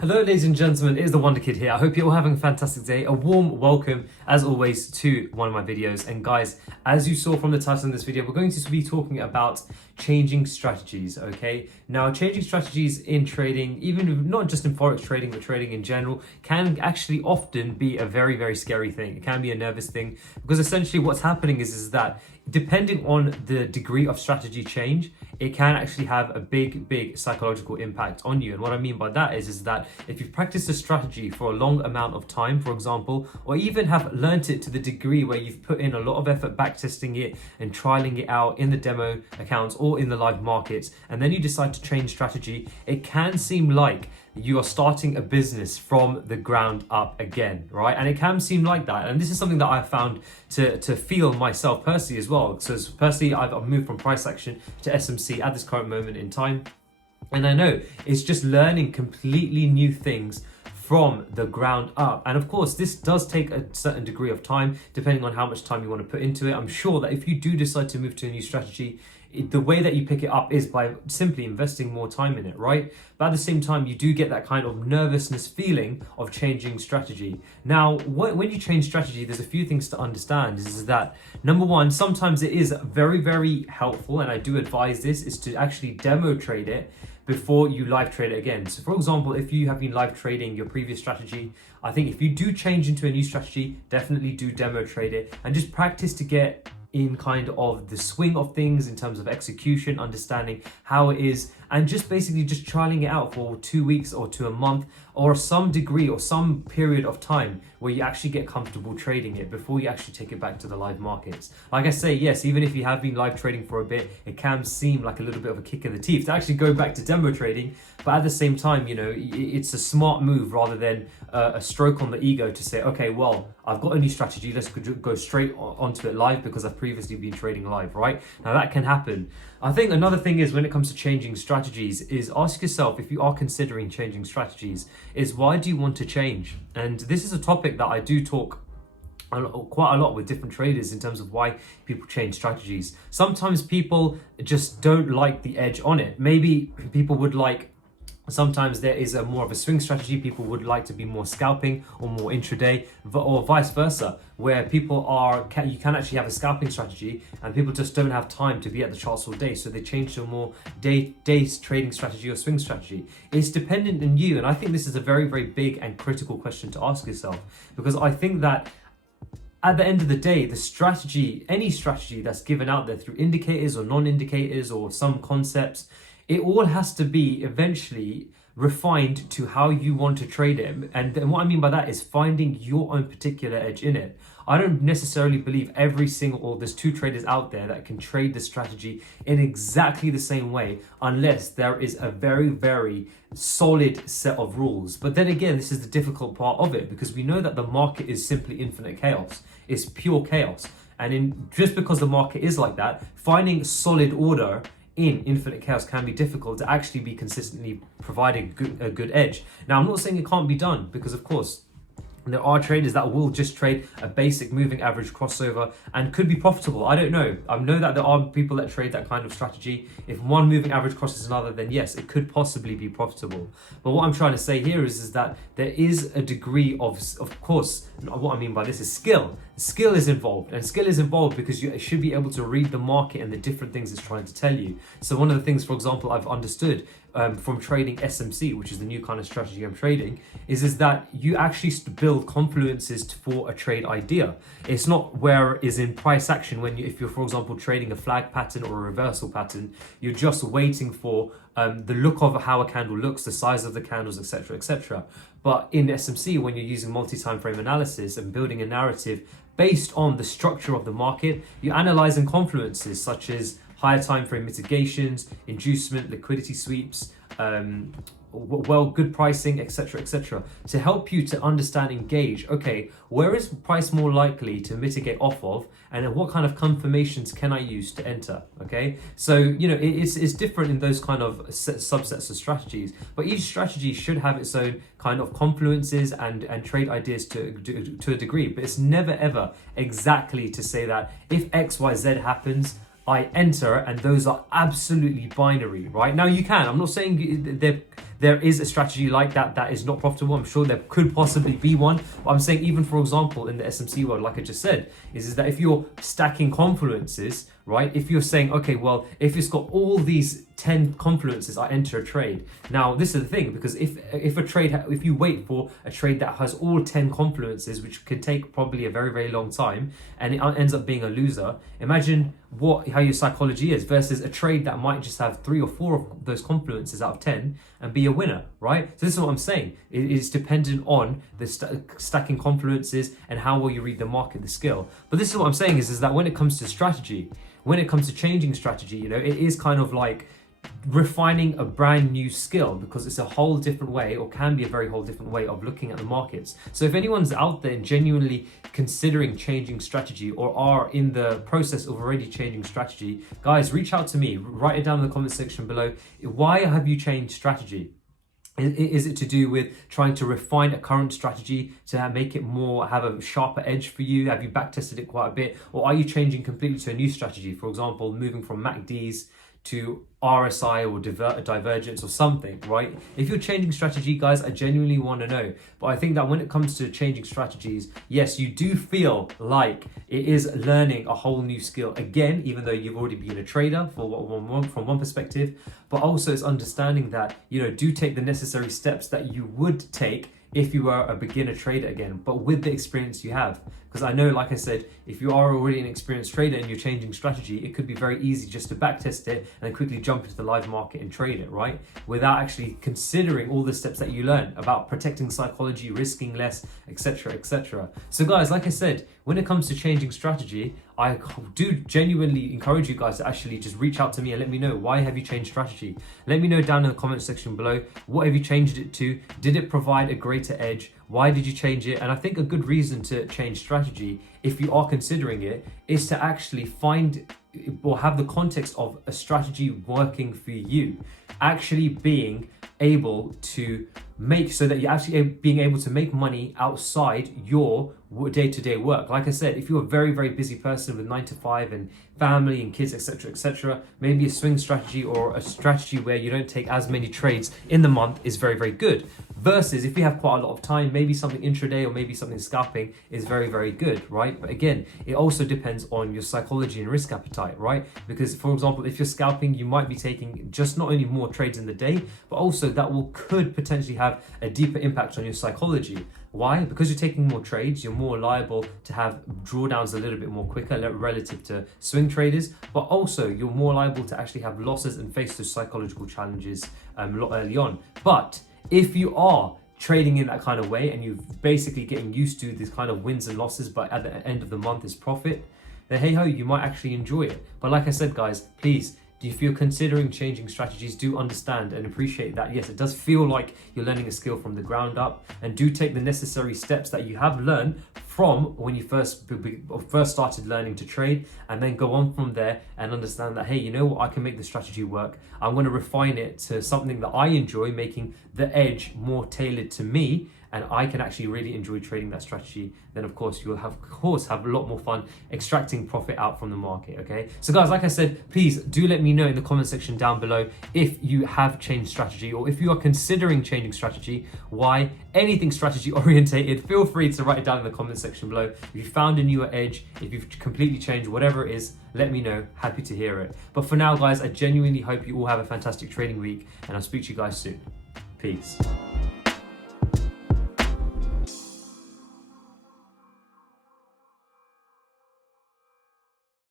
Hello ladies and gentlemen, it is the Wonder Kid here. I hope you're all having a fantastic day. A warm welcome as always to one of my videos. And guys, as you saw from the title of this video, we're going to be talking about changing strategies, okay? Now, changing strategies in trading, even if not just in Forex trading, but trading in general, can actually often be a very, very scary thing. It can be a nervous thing because essentially what's happening is that depending on the degree of strategy change, it can actually have a big psychological impact on you. And what I mean by that is that if you've practiced a strategy for a long amount of time, for example, or even have learnt it to the degree where you've put in a lot of effort backtesting it and trialing it out in the demo accounts or in the live markets, and then you decide to change strategy, it can seem like you are starting a business from the ground up again, right? And it can seem like that. And this is something that I've found to feel myself personally as well. So personally, I've moved from price action to SMC at this current moment in time. And I know it's just learning completely new things from the ground up. And of course, this does take a certain degree of time, depending on how much time you want to put into it. I'm sure that if you do decide to move to a new strategy, the way that you pick it up is by simply investing more time in it, right? But at the same time, you do get that kind of nervousness feeling of changing strategy. Now, when you change strategy, there's a few things to understand. Is that number one, sometimes it is very helpful, and I do advise this, is to actually demo trade it before you live trade it again. So for example, if you have been live trading your previous strategy, I think if you do change into a new strategy, definitely do demo trade it and just practice to get in kind of the swing of things in terms of execution, understanding how it is, and just basically just trialing it out for 2 weeks or to a month or some degree or some period of time where you actually get comfortable trading it before you actually take it back to the live markets. Like I say, yes, even if you have been live trading for a bit, it can seem like a little bit of a kick in the teeth to actually go back to demo trading. But at the same time, you know, it's a smart move rather than a stroke on the ego to say, okay, well, I've got a new strategy, let's go straight onto it live because I've previously been trading live, right? Now that can happen. I think another thing is when it comes to changing strategies is ask yourself, if you are considering changing strategies, is why do you want to change? And this is a topic that I do talk quite a lot with different traders in terms of why people change strategies. Sometimes people just don't like the edge on it. Maybe people would like, sometimes there is a more of a swing strategy. People would like to be more scalping or more intraday, or vice versa, where people you can actually have a scalping strategy and people just don't have time to be at the charts all day. So they change to a more day trading strategy or swing strategy. It's dependent on you. And I think this is a very big and critical question to ask yourself, because I think that at the end of the day, the strategy, any strategy that's given out there through indicators or non-indicators or some concepts, it all has to be eventually refined to how you want to trade it. And what I mean by that is finding your own particular edge in it. I don't necessarily believe there's two traders out there that can trade the strategy in exactly the same way unless there is a very solid set of rules. But then again, this is the difficult part of it, because we know that the market is simply infinite chaos. It's pure chaos. And just because the market is like that, finding solid order in infinite chaos can be difficult to actually be consistently providing a good edge. Now, I'm not saying it can't be done, because of course, there are traders that will just trade a basic moving average crossover and could be profitable. I don't know. I know that there are people that trade that kind of strategy. If one moving average crosses another, then yes, it could possibly be profitable. But what I'm trying to say here is that there is a degree of course, what I mean by this is skill. Skill is involved, and skill is involved because you should be able to read the market and the different things it's trying to tell you. So one of the things, for example, I've understood from trading SMC, which is the new kind of strategy I'm trading, is that you actually build confluences for a trade idea. It's not where is in price action if you're, for example, trading a flag pattern or a reversal pattern, you're just waiting for the look of how a candle looks, the size of the candles, etc. But in SMC, when you're using multi-time frame analysis and building a narrative based on the structure of the market, you're analyzing confluences such as higher time frame mitigations, inducement, liquidity sweeps, good pricing, etc., to help you to understand and gauge, okay, where is price more likely to mitigate off of, and then what kind of confirmations can I use to enter, okay? So, you know, it's different in those kind of subsets of strategies, but each strategy should have its own kind of confluences and trade ideas to a degree, but it's never ever exactly to say that if X, Y, Z happens, I enter, and those are absolutely binary, right? Now I'm not saying there is a strategy like that is not profitable. I'm sure there could possibly be one, but I'm saying even, for example, in the SMC world, like I just said, is that if you're stacking confluences, right? If you're saying, okay, well, if it's got all these 10 confluences, I enter a trade. Now, this is the thing, because if you wait for a trade that has all 10 confluences, which could take probably a very, very long time, and it ends up being a loser, imagine how your psychology is versus a trade that might just have 3 or 4 of those confluences out of 10 and be a winner, right? So this is what I'm saying. It is dependent on the stacking confluences and how well you read the market, the skill. But this is what I'm saying is that when it comes to strategy, when it comes to changing strategy, you know, it is kind of like refining a brand new skill, because it's a whole different way, or can be a very whole different way of looking at the markets. So if anyone's out there genuinely considering changing strategy, or are in the process of already changing strategy, guys, reach out to me, write it down in the comment section below. Why have you changed strategy? Is it to do with trying to refine a current strategy to make it have a sharper edge for you? Have you back tested it quite a bit? Or are you changing completely to a new strategy? For example, moving from MACDs to RSI or divergence or something, right? If you're changing strategy, guys, I genuinely want to know. But I think that when it comes to changing strategies, yes, you do feel like it is learning a whole new skill again, even though you've already been a trader from one perspective. But also it's understanding that, you know, do take the necessary steps that you would take if you were a beginner trader again, but with the experience you have. Because I know, like I said, if you are already an experienced trader and you're changing strategy, it could be very easy just to backtest it and then quickly jump into the live market and trade it, right? Without actually considering all the steps that you learn about protecting psychology, risking less, etc., etc. So guys, like I said, when it comes to changing strategy, I do genuinely encourage you guys to actually just reach out to me and let me know, why have you changed strategy? Let me know down in the comment section below. What have you changed it to? Did it provide a greater edge? Why did you change it? And I think a good reason to change strategy, if you are considering it, is to actually find or have the context of a strategy working for you, actually being able to make, so that you're actually being able to make money outside your day-to-day work. Like I said, if you're a very, very busy person with 9 to 5 and family and kids, etc., etc., maybe a swing strategy or a strategy where you don't take as many trades in the month is very, very good. Versus if you have quite a lot of time, maybe something intraday or maybe something scalping is very, very good, right? But again, it also depends on your psychology and risk appetite, right? Because for example, if you're scalping, you might be taking just not only more trades in the day, but also that could potentially have a deeper impact on your psychology. Why? Because you're taking more trades, you're more liable to have drawdowns a little bit more quicker relative to swing traders, but also you're more liable to actually have losses and face those psychological challenges a lot early on. But if you are trading in that kind of way and you're basically getting used to these kind of wins and losses, but at the end of the month is profit, then hey ho, you might actually enjoy it. But like I said, guys, please, if you're considering changing strategies, do understand and appreciate that, yes, it does feel like you're learning a skill from the ground up, and do take the necessary steps that you have learned from when you first started learning to trade, and then go on from there and understand that, hey, you know what, I can make the strategy work. I'm going to refine it to something that I enjoy, making the edge more tailored to me, and I can actually really enjoy trading that strategy. Then of course you'll have a lot more fun extracting profit out from the market. Okay, so guys, like I said, please do let me know in the comment section down below if you have changed strategy, or if you are considering changing strategy, why. Anything strategy orientated, feel free to write it down in the comment section below. If you found a newer edge, if you've completely changed, whatever it is, let me know. Happy to hear it. But for now, guys, I genuinely hope you all have a fantastic trading week, and I'll speak to you guys soon. Peace.